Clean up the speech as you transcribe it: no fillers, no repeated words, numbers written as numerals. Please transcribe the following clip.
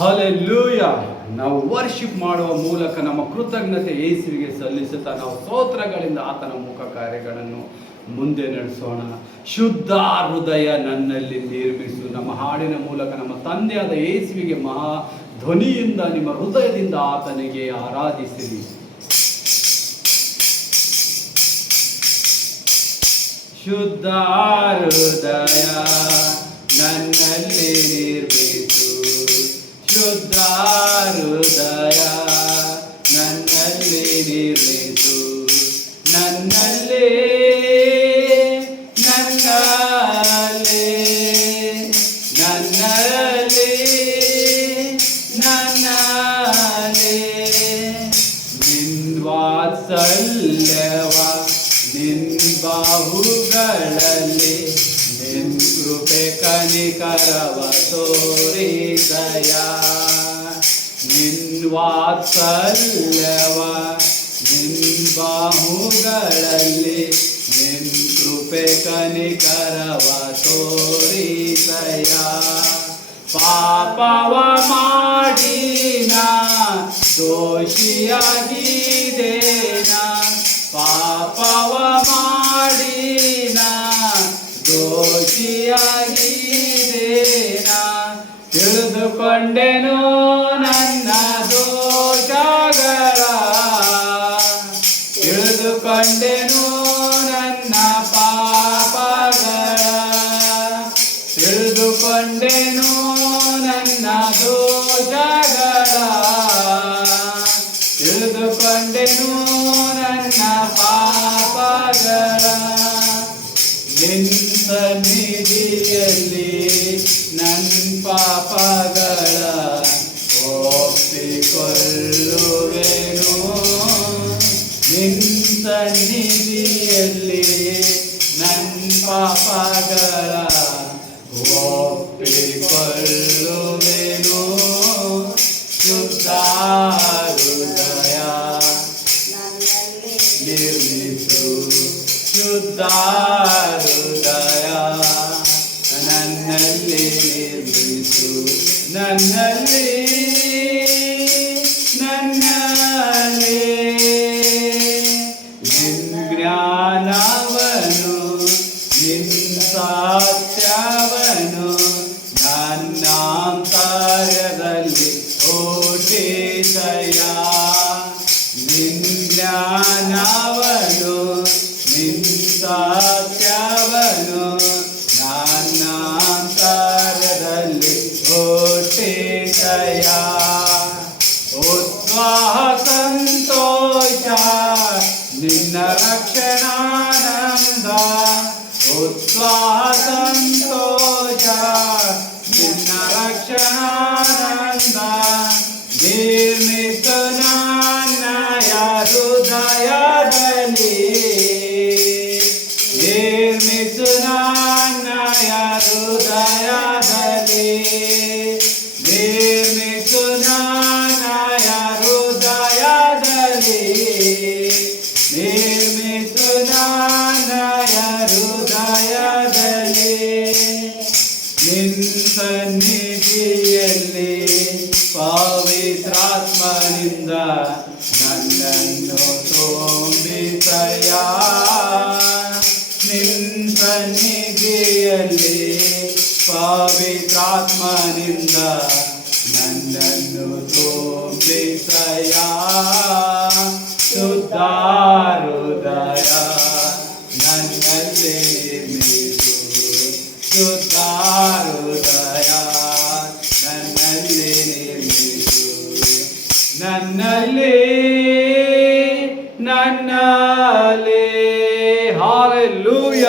Hallelujah. ನಾವು worship ಮಾಡುವ ಮೂಲಕ ನಮ್ಮ ಕೃತಜ್ಞತೆ ಯೇಸುವಿಗೆ ಸಲ್ಲಿಸುತ್ತಾ ನಾವು ಸ್ತೋತ್ರಗಳಿಂದ ಆತನ ಮುಖ ಕಾರ್ಯಗಳನ್ನು ಮುಂದೆ ನಡೆಸೋಣ. ಶುದ್ಧ ಹೃದಯ ನನ್ನಲ್ಲಿ ನಿರ್ಮಿಸು. ನಮ್ಮ ಹಾಡಿನ ಮೂಲಕ ನಮ್ಮ ತಂದೆಯಾದ ಯೇಸುವಿಗೆ ಮಹಾ ಧ್ವನಿಯಿಂದ ನಿಮ್ಮ ಹೃದಯದಿಂದ ಆತನಿಗೆ ಆರಾಧಿಸಿರಿ. ಶುದ್ಧ ಹೃದಯ ನನ್ನಲ್ಲಿ ನಿರ್ಮಿಸು. ಶುದ್ಧ ಹೃದಯ ನನ್ನಲ್ಲಿ ನಿರ್ಮಿಸು. ನನ್ನಲ್ಲಿ ನನ್ನಲ್ಲಿ ನನ್ನಲ್ಲಿ ನನ್ನಲ್ಲಿ ನಿನ್ ವಾತ್ಸಲ್ಯವ ನಿನ್ ಬಾಹುಗಳಲ್ಲಿ ನಿನ್ ಕೃಪೆ ಕನಿಕರವ ತೋರಿದಯ. ನಿನ್ ವಾತ್ಸಲ್ಯವ ನಿನ್ ಬಾಹುಗಳಲ್ಲಿ ನಿನ್ ಕೃಪೆ ಕನಿಕರವ ತೋರಿದಯ. ಪಾಪವ ಮಾಡಿನ ದೋಷಿಯಾಗಿದ್ದೇನ. ಪಾಪವ ಮಾಡಿನ ದೋಷಿಯಾಗಿದ್ದೇನ. ತಿಳಿದುಕೊಂಡೆನು ನನ್ನ ದೋಷಗಳ. ತಿಳಿದುಕೊಂಡೆನು ನನ್ನ ಪಾಪಗಳ. ತಿಳಿದುಕೊಂಡೆನು ನನ್ನ ದೋಷಗಳ. ತಿಳಿದುಕೊಂಡೆನು ನನ್ನ ಪಾಪಗಳ. ನಿನ್ನ ಸನ್ನಿಧಿಯಲ್ಲಿ ನನ್ನ ಪಾಪಗಳ ಒಪ್ಪಿಕೊಳ್ಳುವೆನು. ನಿನ್ನ ಸನ್ನಿಧಿಯಲ್ಲಿ ನನ್ನ ಪಾಪಗಳ ಒಪ್ಪಿಕೊಳ್ಳುವೆನು. ಶುದ್ಧ ಹೃದಯ ನಿರ್ಮಿಸು. ಶುದ್ಧ ಹೃದಯ ನನ್ನಲ್ಲಿ ನಿರ್ಮಿಸು. ನನ್ನಲ್ಲಿ ನನ್ನಲ್ಲಿ ನಿನ್ನ ಜ್ಞಾನವನು ನಿನ್ನ ಸತ್ಯವನು ನನ್ನ ಅಂತರ್ಯದಲ್ಲಿ ಹುಟ್ಟಿದಯ. ನಿನ್ನ ಜ್ಞಾನವನು ನಿನ್ನ ಸತ್ಯವನು ನನ್ನ ಅಂತರ್ಯದಲ್ಲಿ ಹುಟ್ಟಿದಯ. ಉತ್ಸಾಹ ಸಂತೋಷ ನಿನ್ನ ರಕ್ಷಣಾನಂದ. ಉತ್ಸಾಹ ಸಂತೋಷ ನಿನ್ನ ರಕ್ಷಣಾನಂದ. ನಿರ್ಮಿಸು ನನ್ನಯ ಹೃದಯದಲ್ಲಿ. ನಿರ್ಮಿಸು ನನ್ನಯ ಹೃದಯದಲ್ಲಿ. ನಿರ್ಮಿಸು ನನ್ನಯ ಹೃದಯದಲ್ಲಿ. ನಿರ್ಮಿಸು ನನ್ನಯ ಹೃದಯದಲ್ಲಿ. ನಿನ್ನ ಸನ್ನಿಧಿಯಲ್ಲಿ ಪವಿತ್ರಾತ್ಮನಿಂದ ನನ್ನನ್ನು ತುಂಬಿಸಯ್ಯ. ನಿನ್ನ ಸನ್ನಿಧಿಯಲ್ಲಿ ಪವಿತ್ರಾತ್ಮನಿಂದ ನನ್ನನ್ನು ತುಂಬಿಸಯ್ಯ. ಶುದ್ಧ ಹೃದಯ ನನ್ನಲ್ಲಿ ನಿರ್ಮಿಸು. ಶುದ್ಧ ಹೃದಯ ನನ್ನಲ್ಲಿ ನಿರ್ಮಿಸು. ನನ್ನಲ್ಲಿ ನನ್ನಲ್ಲಿ. ಹಾಲೆಲೂಯ.